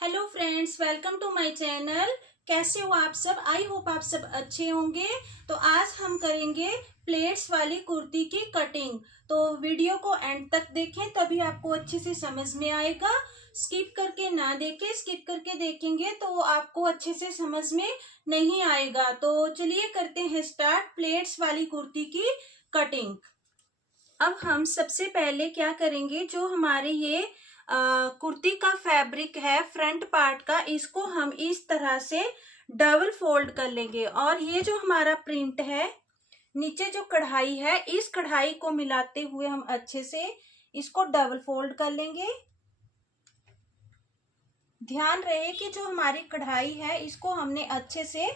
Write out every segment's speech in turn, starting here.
Hello friends, welcome to my channel. कैसे हो आप सब? आई होप आप सब अच्छे होंगे। तो आज हम करेंगे प्लेट्स वाली कुर्ती की कटिंग। तो वीडियो को एंड तक देखें, तभी आपको अच्छे से समझ में आएगा। स्किप करके ना देखें, स्किप करके देखेंगे तो आपको अच्छे से समझ में नहीं आएगा। तो चलिए करते हैं स्टार्ट प्लेट्स वाली कुर्ती की कटिंग। अब हम सबसे पहले क्या करेंगे, जो हमारे ये कुर्ती का फैब्रिक है फ्रंट पार्ट का, इसको हम इस तरह से डबल फोल्ड कर लेंगे। और ये जो हमारा प्रिंट है, नीचे जो कढ़ाई है, इस कढ़ाई को मिलाते हुए हम अच्छे से इसको डबल फोल्ड कर लेंगे। ध्यान रहे कि जो हमारी कढ़ाई है, इसको हमने अच्छे से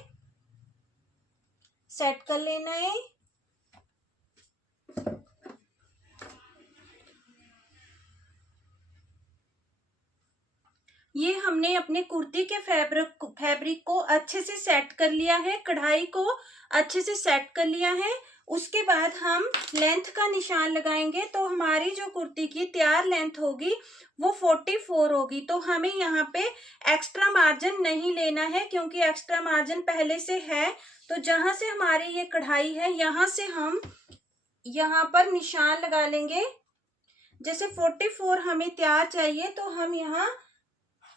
सेट कर लेना है। ये हमने अपने कुर्ती के फैब्रिक को अच्छे से सेट कर लिया है, कढ़ाई को अच्छे से सेट कर लिया है। उसके बाद हम लेंथ का निशान लगाएंगे। तो हमारी जो कुर्ती की तैयार लेंथ होगी वो 44 होगी। तो हमें यहाँ पे एक्स्ट्रा मार्जिन नहीं लेना है, क्योंकि एक्स्ट्रा मार्जिन पहले से है। तो जहां से हमारी ये कढ़ाई है, यहाँ से हम यहाँ पर निशान लगा लेंगे। जैसे 44 हमें तैयार चाहिए, तो हम यहाँ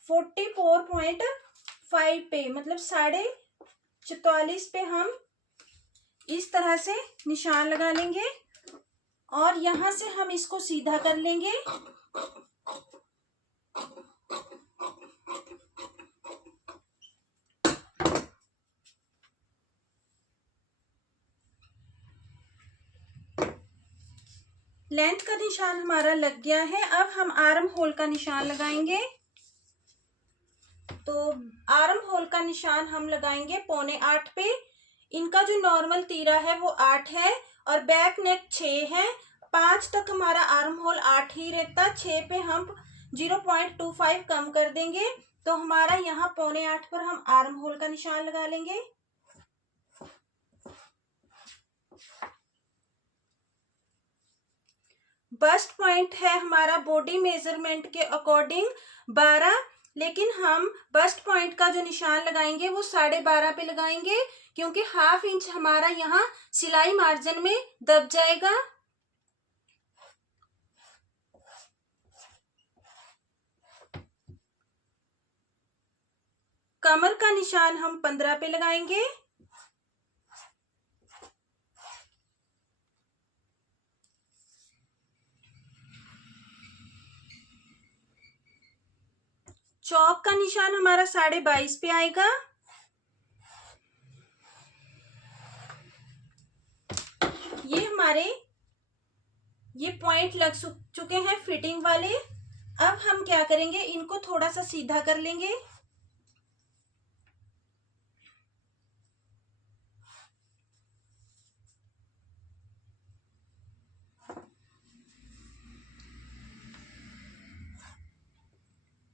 44.5 पे, मतलब 44.5 पे हम इस तरह से निशान लगा लेंगे और यहां से हम इसको सीधा कर लेंगे। लेंथ का निशान हमारा लग गया है। अब हम आर्म होल का निशान लगाएंगे। तो आर्म होल का निशान हम लगाएंगे 7.25 पे। इनका जो नॉर्मल तीरा है वो 8 है और बैक नेक 6 है। 5 तक हमारा आर्म होल 8 ही रहता, 6 पे हम 0.25 कम कर देंगे। तो हमारा यहाँ 7.25 पर हम आर्म होल का निशान लगा लेंगे। बस्ट पॉइंट है हमारा बॉडी मेजरमेंट के अकॉर्डिंग 12, लेकिन हम बस्ट पॉइंट का जो निशान लगाएंगे वो 12.5 पे लगाएंगे, क्योंकि ½ इंच हमारा यहाँ सिलाई मार्जिन में दब जाएगा। कमर का निशान हम 15 पे लगाएंगे। चौक का निशान हमारा 22.5 पे आएगा। ये हमारे ये पॉइंट लग चुके हैं फिटिंग वाले। अब हम क्या करेंगे, इनको थोड़ा सा सीधा कर लेंगे।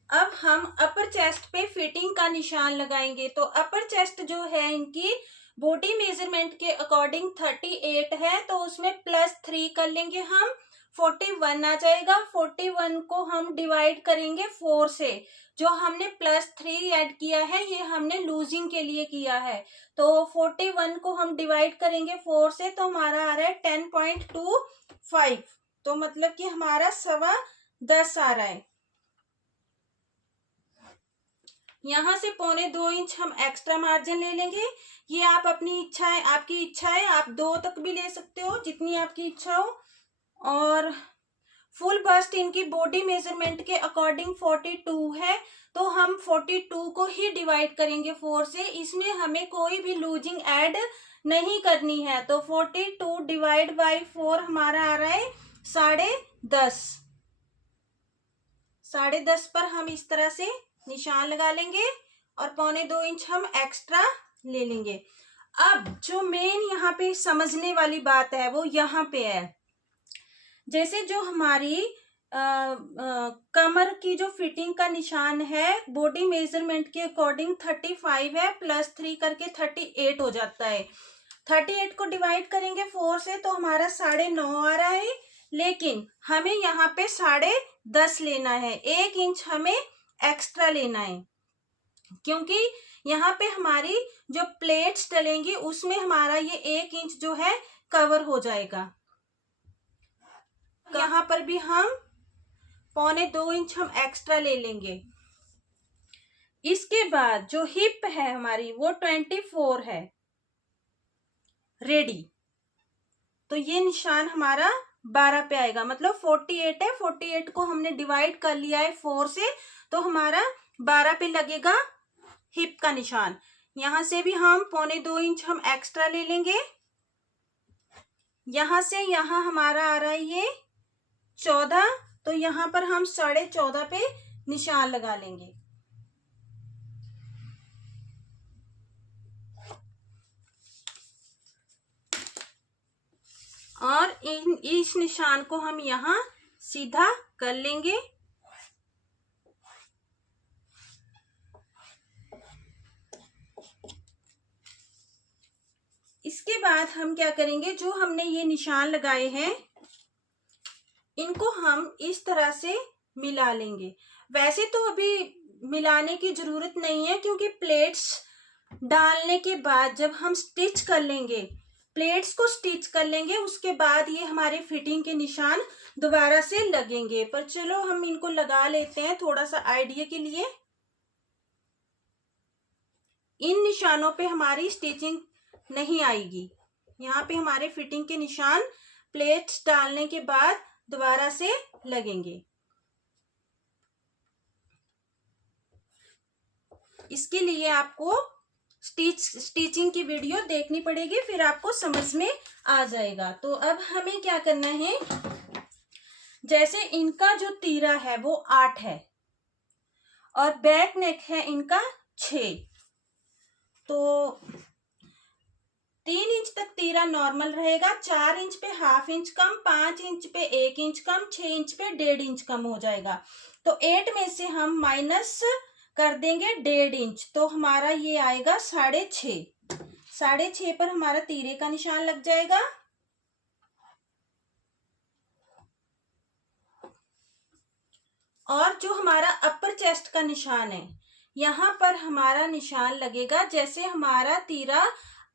अब हम अपर चेस्ट पे फिटिंग का निशान लगाएंगे। तो अपर चेस्ट जो है इनकी बॉडी मेजरमेंट के अकॉर्डिंग 38 है, तो उसमें +3 कर लेंगे हम, 41 आ जाएगा। 41 को हम डिवाइड करेंगे 4 से। जो हमने +3 ऐड किया है, ये हमने लूजिंग के लिए किया है। तो 41 को हम डिवाइड करेंगे 4 से, तो हमारा आ रहा है 10.25। तो मतलब कि हमारा 10.25 आ रहा है। यहाँ से 2.25 इंच हम एक्स्ट्रा मार्जिन ले लेंगे। ये आप अपनी इच्छा है, आपकी इच्छा है, आप 2 तक भी ले सकते हो, जितनी आपकी इच्छा हो। और फुल बस्ट इनकी बॉडी मेजरमेंट के अकॉर्डिंग 42 है, तो हम 42 को ही डिवाइड करेंगे 4 से। इसमें हमें कोई भी लूजिंग ऐड नहीं करनी है। तो 42 डिवाइड बाई 4 हमारा आ रहा है 10.5। 10.5 पर हम इस तरह से निशान लगा लेंगे और 2.25 इंच हम एक्स्ट्रा ले लेंगे। अब जो मेन यहाँ पे समझने वाली बात है वो यहाँ पे है। जैसे जो हमारी कमर की जो फिटिंग का निशान है बॉडी मेजरमेंट के अकॉर्डिंग 35 है, +3 करके 38 हो जाता है। 38 को डिवाइड करेंगे 4 से, तो हमारा 9.5 आ रहा है। लेकिन हमें यहाँ पे 10.5 लेना है, 1 इंच हमें एक्स्ट्रा लेना है, क्योंकि यहाँ पे हमारी जो प्लेट्स डलेंगी उसमें हमारा ये 1 इंच जो है कवर हो जाएगा। यहाँ पर भी हम 1.25 इंच हम एक्स्ट्रा ले लेंगे। इसके बाद जो हिप है हमारी वो 24 है रेडी, तो ये निशान हमारा 12 पे आएगा, मतलब 48 है। 48 को हमने डिवाइड कर लिया है 4 से, तो हमारा 12 पे लगेगा हिप का निशान। यहां से भी हम 1.25 इंच हम एक्स्ट्रा ले लेंगे। यहां से यहां हमारा आ रहा है ये 14, तो यहां पर हम 14.5 पे निशान लगा लेंगे। और इस निशान को हम यहां सीधा कर लेंगे। इसके बाद हम क्या करेंगे, जो हमने ये निशान लगाए हैं इनको हम इस तरह से मिला लेंगे। वैसे तो अभी मिलाने की जरूरत नहीं है, क्योंकि प्लेट्स डालने के बाद जब हम स्टिच कर लेंगे, प्लेट्स को स्टिच कर लेंगे, उसके बाद ये हमारे फिटिंग के निशान दोबारा से लगेंगे। पर चलो हम इनको लगा लेते हैं थोड़ा सा आइडिया के लिए। इन निशानों पे हमारी स्टिचिंग नहीं आएगी, यहाँ पे हमारे फिटिंग के निशान प्लेट्स डालने के बाद दोबारा से लगेंगे। इसके लिए आपको स्टिचिंग की वीडियो देखनी पड़ेगी, फिर आपको समझ में आ जाएगा। तो अब हमें क्या करना है, जैसे इनका जो तीरा है वो 8 है और बैक नेक है इनका 6, तो 3 इंच तक तीरा नॉर्मल रहेगा, 4 इंच पे ½ इंच कम, 5 इंच पे 1 इंच कम, 6 इंच पे 1.5 इंच कम हो जाएगा। तो 8 में से हम माइनस कर देंगे 1.5 इंच, तो हमारा ये आएगा 6.5। 6.5 पर हमारा तीरे का निशान लग जाएगा। और जो हमारा अपर चेस्ट का निशान है, यहाँ पर हमारा निशान लगेगा, जैसे हमारा तीरा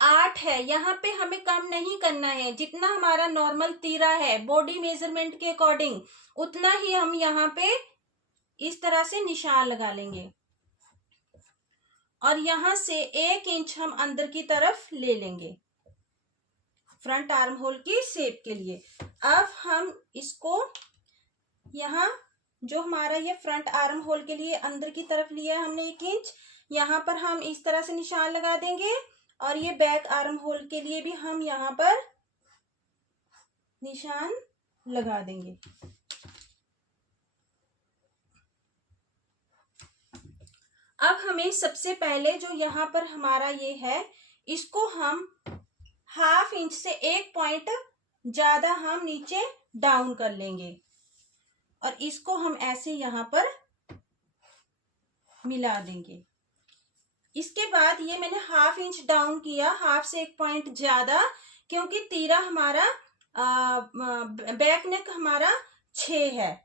8 है, यहाँ पे हमें कम नहीं करना है, जितना हमारा नॉर्मल तीरा है बॉडी मेजरमेंट के अकॉर्डिंग उतना ही हम यहाँ पे इस तरह से निशान लगा लेंगे। और यहां से 1 इंच हम अंदर की तरफ ले लेंगे फ्रंट आर्म होल की शेप के लिए। अब हम इसको यहाँ जो हमारा ये फ्रंट आर्म होल के लिए अंदर की तरफ लिया है हमने 1 इंच, यहाँ पर हम इस तरह से निशान लगा देंगे। और ये बैक आर्म होल के लिए भी हम यहाँ पर निशान लगा देंगे। अब हमें सबसे पहले जो यहाँ पर हमारा ये है, इसको हम ½ इंच से 1 पॉइंट ज्यादा हम नीचे डाउन कर लेंगे और इसको हम ऐसे यहाँ पर मिला देंगे। इसके बाद ये मैंने ½ इंच डाउन किया, ½ से 1 पॉइंट ज्यादा, क्योंकि तीरा हमारा बैक नेक हमारा 6 है।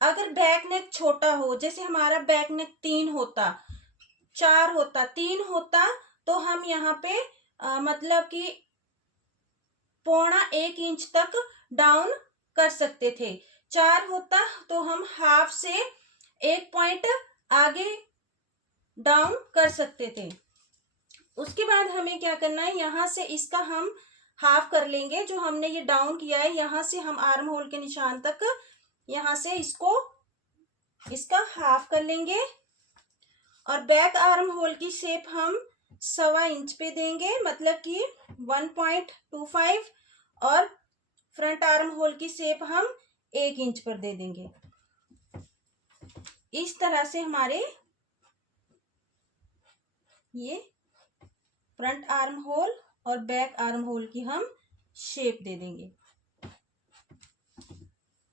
अगर बैक नेक छोटा हो, जैसे हमारा बैक नेक 3 होता, 4 होता, 3 होता, तो हम यहाँ पे मतलब कि 0.25 इंच तक डाउन कर सकते थे। 4 होता तो हम ½ से 1 पॉइंट आगे डाउन कर सकते थे। उसके बाद हमें क्या करना है, यहाँ से इसका हम ½ कर लेंगे, जो हमने ये डाउन किया है यहाँ से हम आर्म होल के निशान तक, यहाँ से इसका ½ कर लेंगे। और बैक आर्म होल की शेप हम 1.25 इंच पे देंगे, मतलब कि 1.25, और फ्रंट आर्म होल की शेप हम 1 इंच पर दे देंगे। इस तरह से हमारे ये फ्रंट आर्म होल और बैक आर्म होल की हम शेप दे देंगे।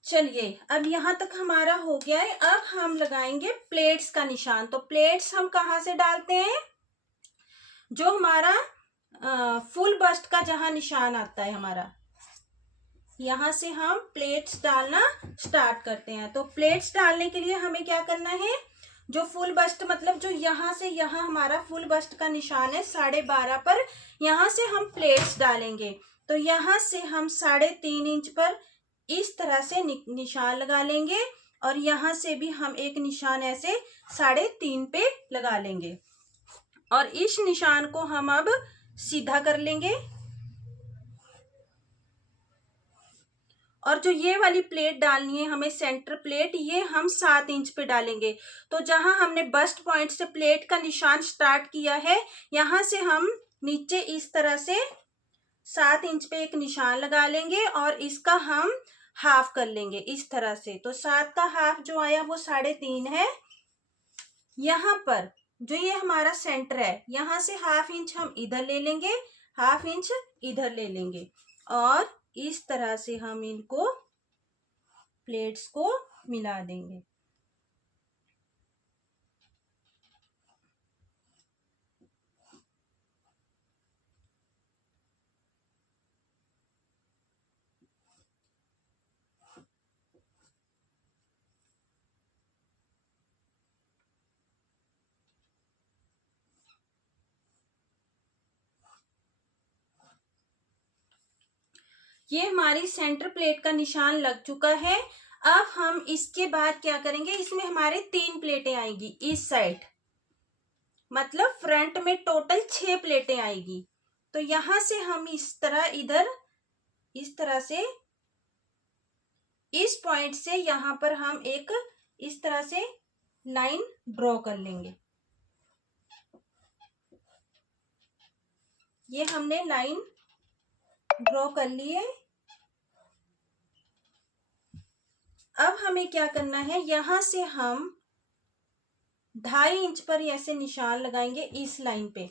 चलिए अब यहाँ तक हमारा हो गया है। अब हम लगाएंगे प्लेट्स का निशान। तो प्लेट्स हम कहाँ से डालते हैं, जो हमारा फुल बस्ट का जहां निशान आता है हमारा, यहां से हम प्लेट्स डालना स्टार्ट करते हैं। तो प्लेट्स डालने के लिए हमें क्या करना है, जो फुल बस्ट मतलब जो यहाँ से यहाँ हमारा फुल बस्ट का निशान है 12.5 पर, यहाँ से हम प्लेट्स डालेंगे। तो यहाँ से हम 3.5 इंच पर इस तरह से निशान लगा लेंगे और यहाँ से भी हम एक निशान ऐसे 3.5 पे लगा लेंगे और इस निशान को हम अब सीधा कर लेंगे। और जो ये वाली प्लेट डालनी है हमें सेंटर प्लेट, ये हम 7 इंच पे डालेंगे। तो जहां हमने बस्ट पॉइंट से प्लेट का निशान स्टार्ट किया है, यहां से हम नीचे इस तरह से 7 इंच पे एक निशान लगा लेंगे और इसका हम हाफ कर लेंगे इस तरह से। तो 7 का हाफ जो आया वो 3.5 है। यहाँ पर जो ये हमारा सेंटर है, यहाँ से हाफ इंच हम इधर ले लेंगे, हाफ इंच इधर ले लेंगे और इस तरह से हम इनको प्लेट्स को मिला देंगे। ये हमारी सेंटर प्लेट का निशान लग चुका है। अब हम इसके बाद क्या करेंगे, इसमें हमारे 3 प्लेटें आएगी इस साइड, मतलब फ्रंट में टोटल 6 प्लेटें आएगी। तो यहां से हम इस तरह इधर इस तरह से इस पॉइंट से यहां पर हम एक इस तरह से लाइन ड्रॉ कर लेंगे। ये हमने लाइन ड्रॉ कर ली है। अब हमें क्या करना है, यहां से हम 2.5 इंच पर ऐसे निशान लगाएंगे इस लाइन पे।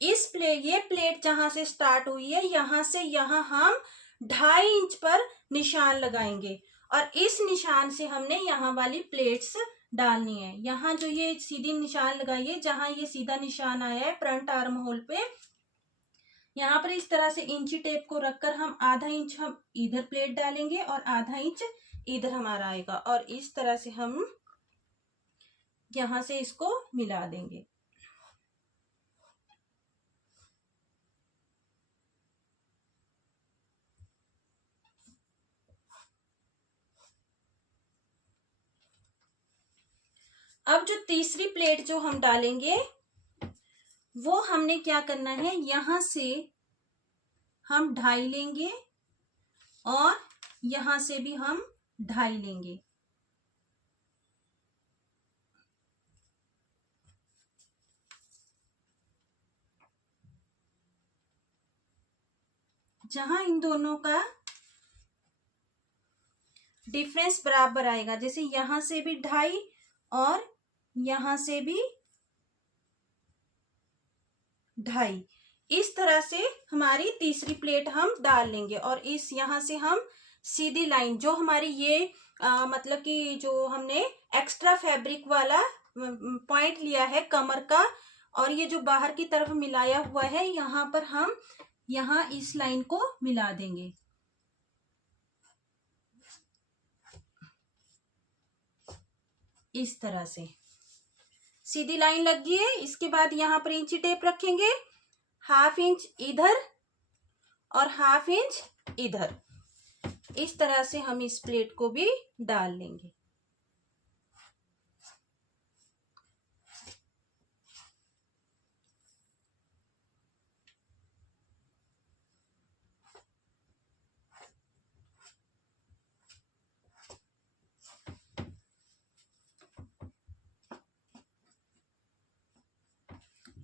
ये प्लेट जहां से स्टार्ट हुई है, यहां से यहां हम 2.5 इंच पर निशान लगाएंगे और इस निशान से हमने यहाँ वाली प्लेट्स डालनी है। यहाँ जो ये सीधी निशान लगाइए, जहां ये सीधा निशान आया है फ्रंट आर्म होल पे, यहाँ पर इस तरह से इंची टेप को रखकर हम आधा इंच हम इधर प्लेट डालेंगे और आधा इंच इधर हमारा आएगा और इस तरह से हम यहां से इसको मिला देंगे। अब जो तीसरी प्लेट जो हम डालेंगे, वो हमने क्या करना है, यहां से हम 2.5 लेंगे और यहां से भी हम 2.5 लेंगे। जहां इन दोनों का डिफरेंस बराबर आएगा, जैसे यहां से भी 2.5 और यहां से भी 2.5, इस तरह से हमारी तीसरी प्लेट हम डाल लेंगे और इस यहां से हम सीधी लाइन जो हमारी ये मतलब कि जो हमने एक्स्ट्रा फैब्रिक वाला पॉइंट लिया है कमर का और ये जो बाहर की तरफ मिलाया हुआ है, यहाँ पर हम यहाँ इस लाइन को मिला देंगे। इस तरह से सीधी लाइन लग गई है। इसके बाद यहाँ पर इंची टेप रखेंगे, हाफ इंच इधर और हाफ इंच इधर। इस तरह से हम इस प्लेट को भी डाल लेंगे।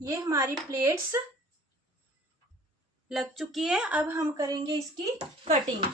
ये हमारी प्लेट्स लग चुकी है। अब हम करेंगे इसकी कटिंग।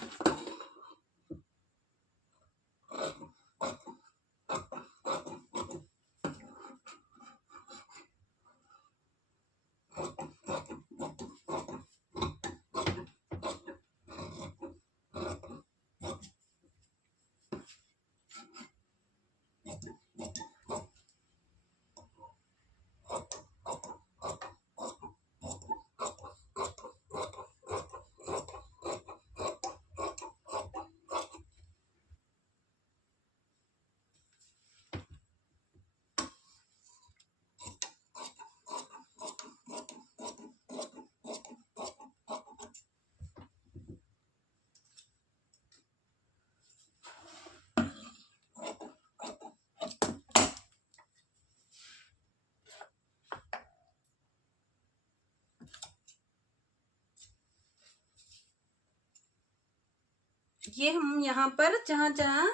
ये हम यहाँ पर जहाँ जहाँ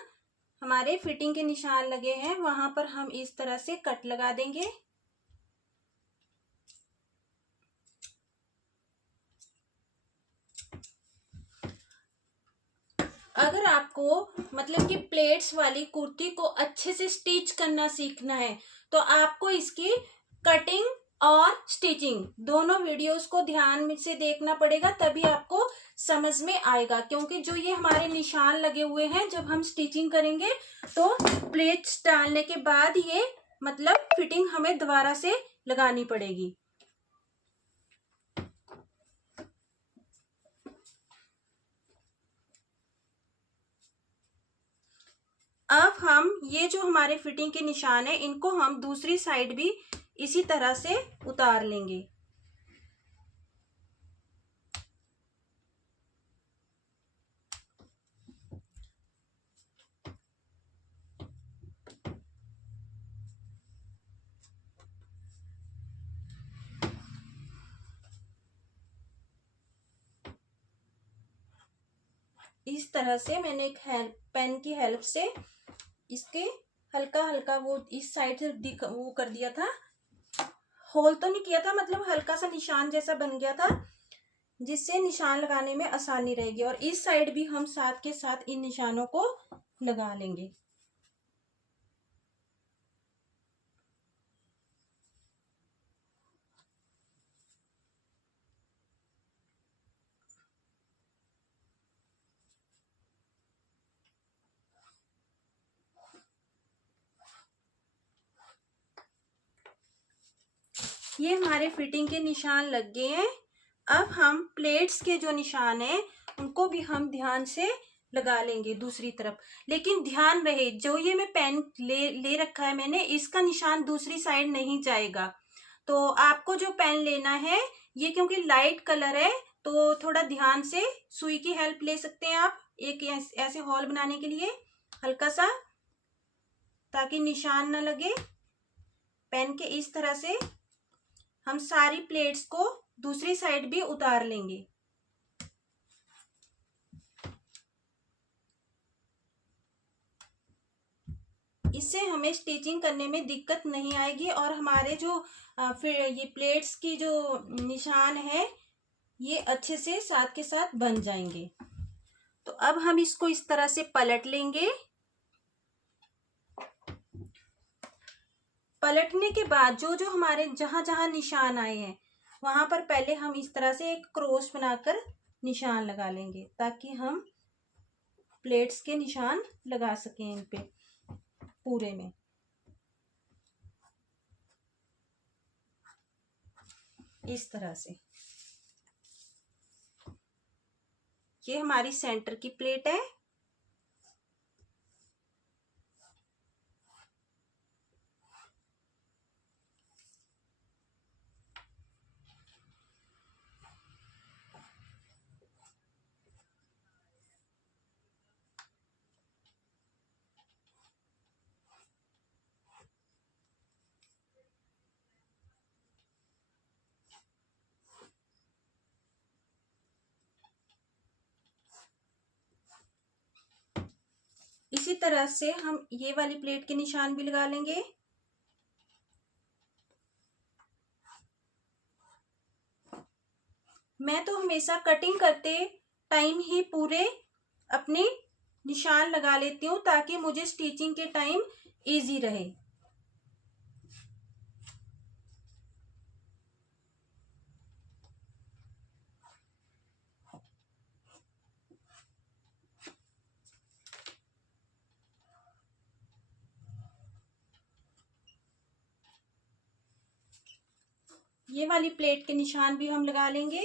हमारे फिटिंग के निशान लगे हैं वहां पर हम इस तरह से कट लगा देंगे। अगर आपको मतलब कि प्लेट्स वाली कुर्ती को अच्छे से स्टिच करना सीखना है तो आपको इसकी कटिंग और स्टिचिंग दोनों वीडियोस को ध्यान से देखना पड़ेगा, तभी आपको समझ में आएगा। क्योंकि जो ये हमारे निशान लगे हुए हैं, जब हम स्टिचिंग करेंगे तो प्लेट्स डालने के बाद ये मतलब फिटिंग हमें दोबारा से लगानी पड़ेगी। अब हम ये जो हमारे फिटिंग के निशान है इनको हम दूसरी साइड भी इसी तरह से उतार लेंगे। इस तरह से मैंने एक पेन की हेल्प से इसके हल्का हल्का वो इस साइड से वो कर दिया था, होल तो नहीं किया था, मतलब हल्का सा निशान जैसा बन गया था जिससे निशान लगाने में आसानी रहेगी। और इस साइड भी हम साथ के साथ इन निशानों को लगा लेंगे। ये हमारे फिटिंग के निशान लग गए हैं। अब हम प्लेट्स के जो निशान है उनको भी हम ध्यान से लगा लेंगे दूसरी तरफ। लेकिन ध्यान रहे, जो ये मैं पेन ले रखा है मैंने, इसका निशान दूसरी साइड नहीं जाएगा। तो आपको जो पेन लेना है, ये क्योंकि लाइट कलर है तो थोड़ा ध्यान से सुई की हेल्प ले सकते हैं आप एक ऐसे हॉल बनाने के लिए हल्का सा, ताकि निशान ना लगे। पेन के इस तरह से हम सारी प्लेट्स को दूसरी साइड भी उतार लेंगे। इससे हमें स्टिचिंग करने में दिक्कत नहीं आएगी और हमारे जो फिर ये प्लेट्स की जो निशान है ये अच्छे से साथ के साथ बन जाएंगे। तो अब हम इसको इस तरह से पलट लेंगे। पलटने के बाद जो जो हमारे जहां जहां निशान आए हैं वहां पर पहले हम इस तरह से एक क्रॉस बनाकर निशान लगा लेंगे, ताकि हम प्लेट्स के निशान लगा सकें इन पे पूरे में। इस तरह से ये हमारी सेंटर की प्लेट है। इसी तरह से हम ये वाली प्लेट के निशान भी लगा लेंगे। मैं तो हमेशा कटिंग करते टाइम ही पूरे अपने निशान लगा लेती हूँ ताकि मुझे स्टिचिंग के टाइम इजी रहे। ये वाली प्लेट के निशान भी हम लगा लेंगे।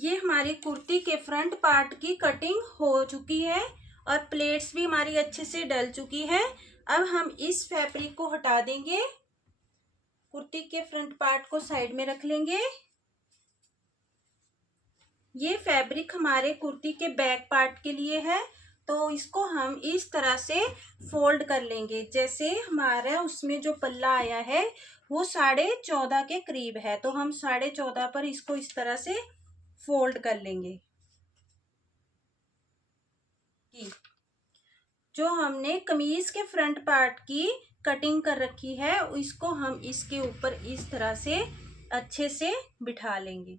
ये हमारी कुर्ती के फ्रंट पार्ट की कटिंग हो चुकी है और प्लेट्स भी हमारी अच्छे से डल चुकी है। अब हम इस फैब्रिक को हटा देंगे, कुर्ती के फ्रंट पार्ट को साइड में रख लेंगे। ये फैब्रिक हमारे कुर्ती के बैक पार्ट के लिए है, तो इसको हम इस तरह से फोल्ड कर लेंगे। जैसे हमारा उसमें जो पल्ला आया है वो 14.5 के करीब है, तो हम 14.5 पर इसको इस तरह से फोल्ड कर लेंगे। जो हमने कमीज के फ्रंट पार्ट की कटिंग कर रखी है इसको हम इसके ऊपर इस तरह से अच्छे से बिठा लेंगे।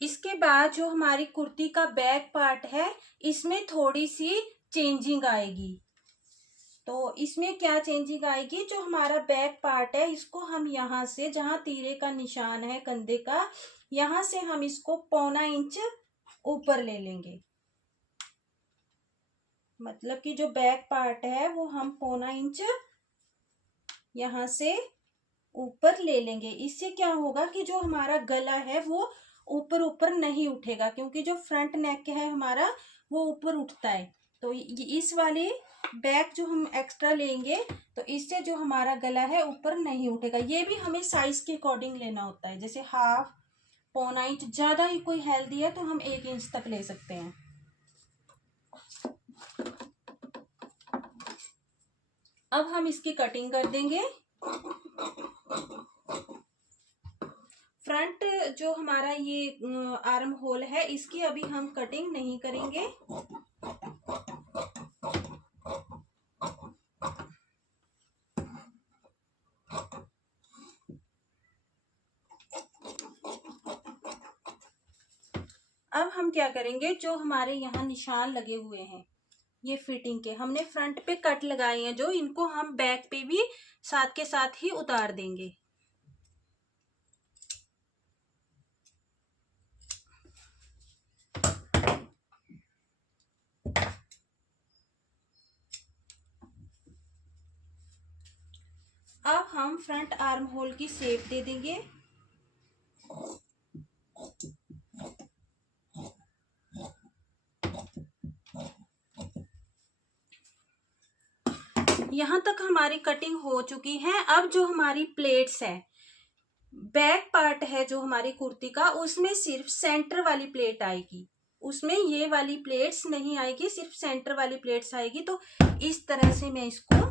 इसके बाद जो हमारी कुर्ती का बैक पार्ट है इसमें थोड़ी सी चेंजिंग आएगी। तो इसमें क्या चेंजिंग आएगी, जो हमारा बैक पार्ट है इसको हम यहाँ से, जहाँ तीरे का निशान है कंधे का, यहाँ से हम इसको 1.25 इंच ऊपर ले लेंगे। मतलब कि जो बैक पार्ट है वो हम 1.25 इंच यहाँ से ऊपर ले लेंगे। इससे क्या होगा कि जो हमारा गला है वो ऊपर ऊपर नहीं उठेगा, क्योंकि जो फ्रंट नेक है हमारा वो ऊपर उठता है। तो इस वाली बैक जो हम एक्स्ट्रा लेंगे तो इससे जो हमारा गला है ऊपर नहीं उठेगा। ये भी हमें साइज के अकॉर्डिंग लेना होता है, जैसे 1/2, 1.25 इंच, ज्यादा ही कोई हेल्दी है तो हम 1 इंच तक ले सकते हैं। अब हम इसकी कटिंग कर देंगे। फ्रंट जो हमारा ये आर्म होल है इसकी अभी हम कटिंग नहीं करेंगे। अब हम क्या करेंगे, जो हमारे यहाँ निशान लगे हुए हैं ये फिटिंग के, हमने फ्रंट पे कट लगाए हैं जो, इनको हम बैक पे भी साथ के साथ ही उतार देंगे। अब हम फ्रंट आर्म होल की शेप दे देंगे। यहाँ तक हमारी कटिंग हो चुकी है। अब जो हमारी प्लेट्स है, बैक पार्ट है जो हमारी कुर्ती का, उसमें सिर्फ सेंटर वाली प्लेट आएगी, उसमें ये वाली प्लेट्स नहीं आएगी, सिर्फ सेंटर वाली प्लेट्स आएगी। तो इस तरह से मैं इसको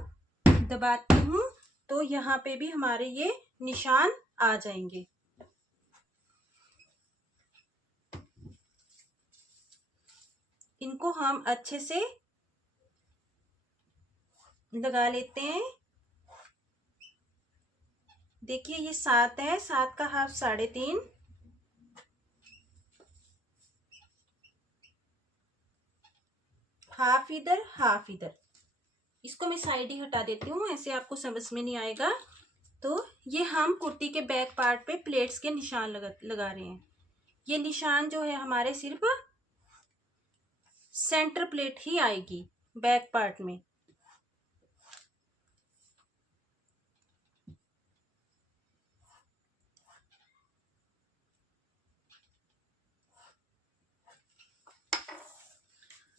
दबाती हूँ तो यहाँ पे भी हमारे ये निशान आ जाएंगे। इनको हम अच्छे से लगा लेते हैं। देखिए ये 7 है, 7 का हाफ 3.5, हाफ इधर हाफ इधर। इसको मैं साइड ही हटा देती हूँ, ऐसे आपको समझ में नहीं आएगा। तो ये हम कुर्ती के बैक पार्ट पे प्लेट्स के निशान लगा रहे हैं। ये निशान जो है हमारे सिर्फ सेंटर प्लेट ही आएगी बैक पार्ट में।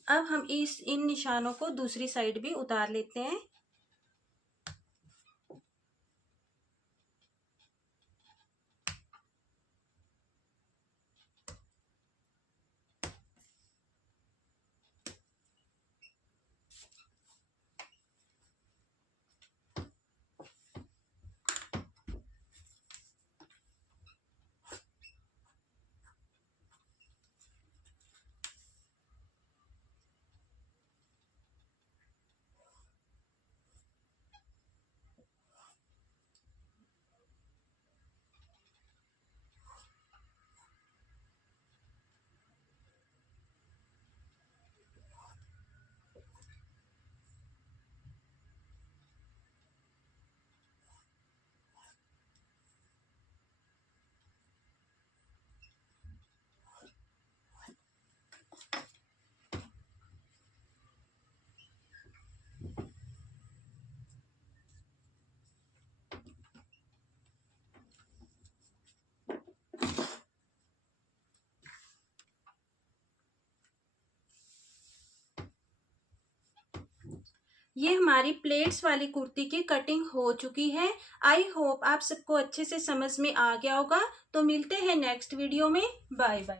अब हम इन निशानों को दूसरी साइड भी उतार लेते हैं। ये हमारी प्लेट्स वाली कुर्ती की कटिंग हो चुकी है। आई होप आप सबको अच्छे से समझ में आ गया होगा। तो मिलते हैं नेक्स्ट वीडियो में। Bye bye.